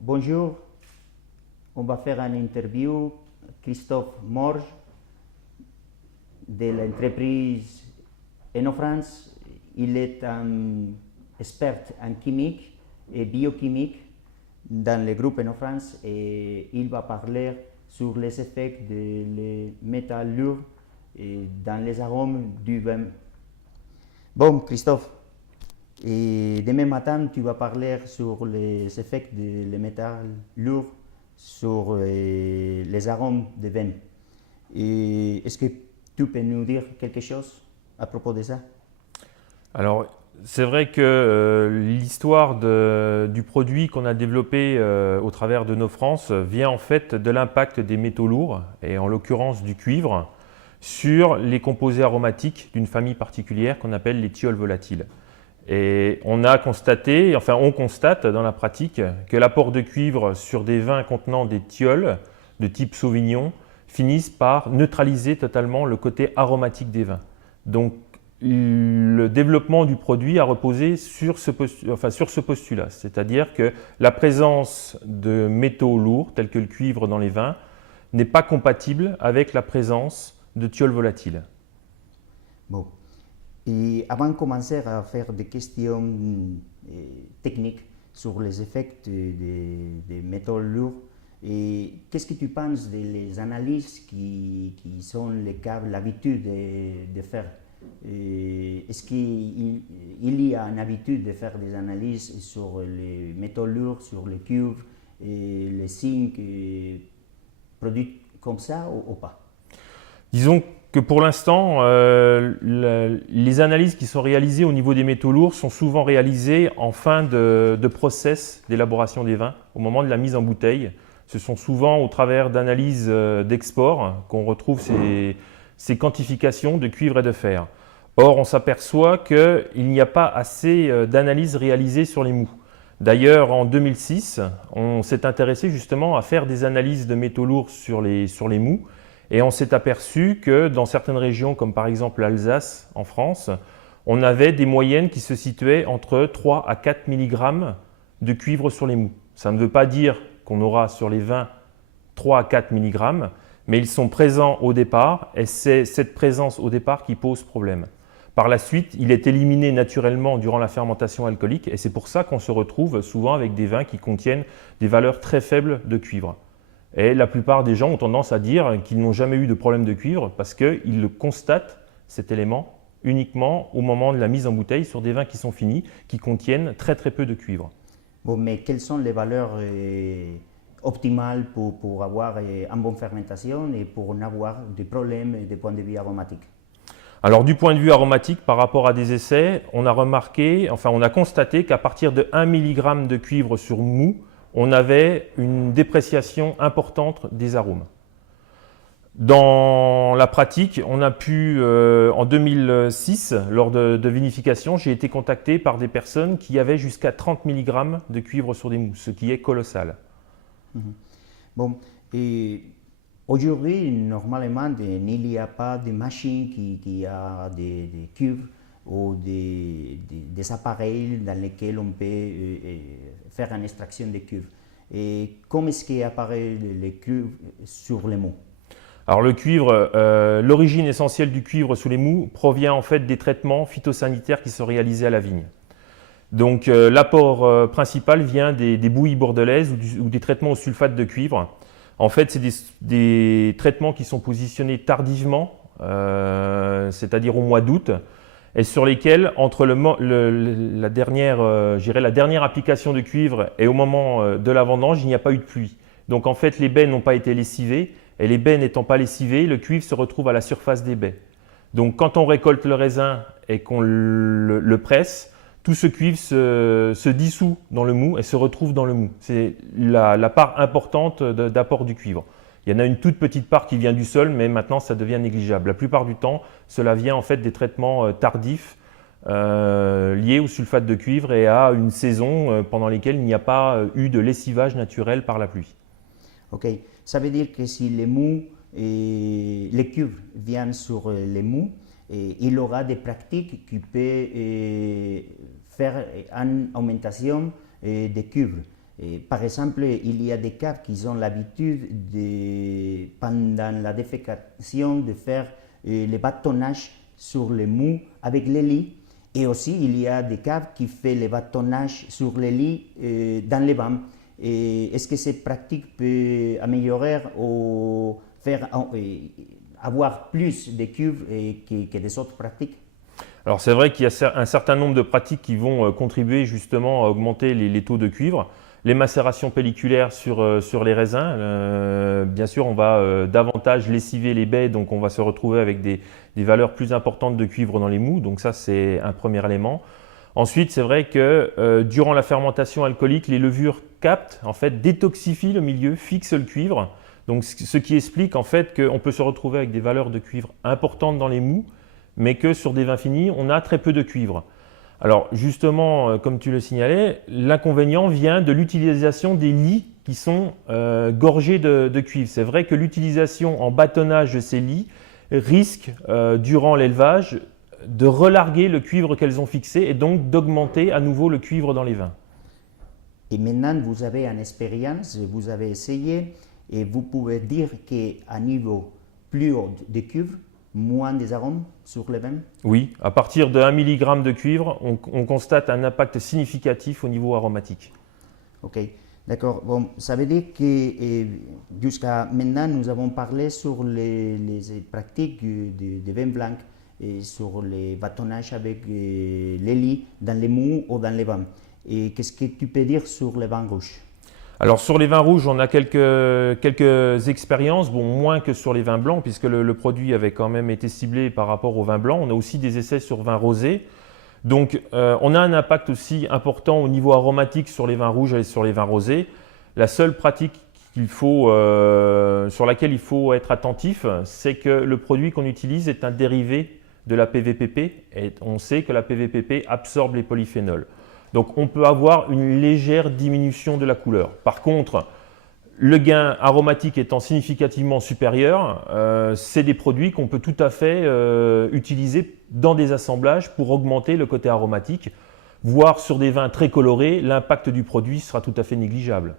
Bonjour, on va faire une interview. Christophe Morge de l'entreprise EnnoFrance. Il est un expert en chimique et biochimique dans le groupe EnnoFrance et il va parler sur les effets des métaux lourds dans les arômes du vin. Bon, Christophe, et demain matin, tu vas parler sur les effets des métaux lourds sur les arômes de vin. Est-ce que tu peux nous dire quelque chose à propos de ça? Alors, c'est vrai que l'histoire du produit qu'on a développé au travers de EnnoFrance vient en fait de l'impact des métaux lourds, et en l'occurrence du cuivre, sur les composés aromatiques d'une famille particulière qu'on appelle les thiols volatiles. Et on a constaté, enfin on constate dans la pratique, que l'apport de cuivre sur des vins contenant des thiols de type Sauvignon finissent par neutraliser totalement le côté aromatique des vins. Donc le développement du produit a reposé sur ce postulat, c'est-à-dire que la présence de métaux lourds tels que le cuivre dans les vins n'est pas compatible avec la présence de thiols volatiles. Bon. Et avant de commencer à faire des questions techniques sur les effets des métaux lourds, qu'est-ce que tu penses des analyses qui sont l'habitude de faire? Est-ce qu'il y a une habitude de faire des analyses sur les métaux lourds, sur le cuivre, le zinc, produits comme ça ou pas? Disons que pour l'instant, les analyses qui sont réalisées au niveau des métaux lourds sont souvent réalisées en fin de process d'élaboration des vins, au moment de la mise en bouteille. Ce sont souvent au travers d'analyses d'export qu'on retrouve ces quantifications de cuivre et de fer. Or, on s'aperçoit qu'il n'y a pas assez d'analyses réalisées sur les mous. D'ailleurs, en 2006, on s'est intéressé justement à faire des analyses de métaux lourds sur les mous. Et on s'est aperçu que dans certaines régions, comme par exemple l'Alsace en France, on avait des moyennes qui se situaient entre 3 à 4 mg de cuivre sur les mous. Ça ne veut pas dire qu'on aura sur les vins 3 à 4 mg, mais ils sont présents au départ et c'est cette présence au départ qui pose problème. Par la suite, il est éliminé naturellement durant la fermentation alcoolique et c'est pour ça qu'on se retrouve souvent avec des vins qui contiennent des valeurs très faibles de cuivre. Et la plupart des gens ont tendance à dire qu'ils n'ont jamais eu de problème de cuivre parce qu'ils le constatent, cet élément, uniquement au moment de la mise en bouteille sur des vins qui sont finis, qui contiennent très peu de cuivre. Bon, mais quelles sont les valeurs optimales pour avoir une bonne fermentation et pour n'avoir de problèmes du point de vue aromatique? Alors du point de vue aromatique, par rapport à des essais, on a constaté qu'à partir de 1 mg de cuivre sur mou, on avait une dépréciation importante des arômes. Dans la pratique, on a pu, en 2006, lors de vinification, j'ai été contacté par des personnes qui avaient jusqu'à 30 mg de cuivre sur des mous, ce qui est colossal. Bon, et aujourd'hui, normalement, il n'y a pas de machine qui a des cuivres ou des appareils dans lesquels on peut faire une extraction de cuivre. Et comment est-ce qu'apparaît le cuivre sur les mous? Alors le cuivre, l'origine essentielle du cuivre sous les mous provient en fait des traitements phytosanitaires qui sont réalisés à la vigne. Donc l'apport principal vient des bouillies bordelaises ou des traitements au sulfate de cuivre. En fait, c'est des traitements qui sont positionnés tardivement, c'est-à-dire au mois d'août, et sur lesquels, entre la dernière application de cuivre et au moment de la vendange, il n'y a pas eu de pluie. Donc en fait, les baies n'ont pas été lessivées, et les baies n'étant pas lessivées, le cuivre se retrouve à la surface des baies. Donc quand on récolte le raisin et qu'on le presse, tout ce cuivre se dissout dans le mou et se retrouve dans le mou. C'est la part importante d'apport du cuivre. Il y en a une toute petite part qui vient du sol, mais maintenant ça devient négligeable. La plupart du temps, cela vient en fait des traitements tardifs liés au sulfate de cuivre et à une saison pendant laquelle il n'y a pas eu de lessivage naturel par la pluie. Ok, ça veut dire que si les mous et les cuivres viennent sur les mous, il aura des pratiques qui peuvent faire une augmentation des cuivres. Et par exemple, il y a des caves qui ont l'habitude, pendant la défécation, de faire le bâtonnage sur les mous avec les lits. Et aussi, il y a des caves qui font le bâtonnage sur les lits dans les bains. Est-ce que cette pratique peut améliorer ou faire avoir plus de cuves que des autres pratiques? Alors c'est vrai qu'il y a un certain nombre de pratiques qui vont contribuer justement à augmenter les taux de cuivre. Les macérations pelliculaires sur les raisins, bien sûr on va davantage lessiver les baies, donc on va se retrouver avec des valeurs plus importantes de cuivre dans les mous, donc ça c'est un premier élément. Ensuite c'est vrai que durant la fermentation alcoolique, les levures captent, en fait détoxifient le milieu, fixent le cuivre, donc ce qui explique en fait qu'on peut se retrouver avec des valeurs de cuivre importantes dans les mous, mais que sur des vins finis on a très peu de cuivre. Alors justement, comme tu le signalais, l'inconvénient vient de l'utilisation des lits qui sont gorgés de cuivre. C'est vrai que l'utilisation en bâtonnage de ces lits risque, durant l'élevage, de relarguer le cuivre qu'elles ont fixé et donc d'augmenter à nouveau le cuivre dans les vins. Et maintenant, vous avez une expérience, vous avez essayé, et vous pouvez dire qu'à niveau plus haut de cuivre, moins des arômes sur les vins? Oui, à partir de 1 mg de cuivre, on constate un impact significatif au niveau aromatique. Ok, d'accord. Bon, ça veut dire que jusqu'à maintenant, nous avons parlé sur les pratiques des vins blancs et sur les bâtonnages avec les lits dans les mous ou dans les vins. Et qu'est-ce que tu peux dire sur les vins rouges? Alors sur les vins rouges, on a quelques expériences, bon, moins que sur les vins blancs, puisque le produit avait quand même été ciblé par rapport aux vins blancs. On a aussi des essais sur vins rosés. Donc on a un impact aussi important au niveau aromatique sur les vins rouges et sur les vins rosés. La seule pratique sur laquelle il faut être attentif, c'est que le produit qu'on utilise est un dérivé de la PVPP et on sait que la PVPP absorbe les polyphénols. Donc on peut avoir une légère diminution de la couleur. Par contre, le gain aromatique étant significativement supérieur, c'est des produits qu'on peut tout à fait utiliser dans des assemblages pour augmenter le côté aromatique, voire sur des vins très colorés, l'impact du produit sera tout à fait négligeable.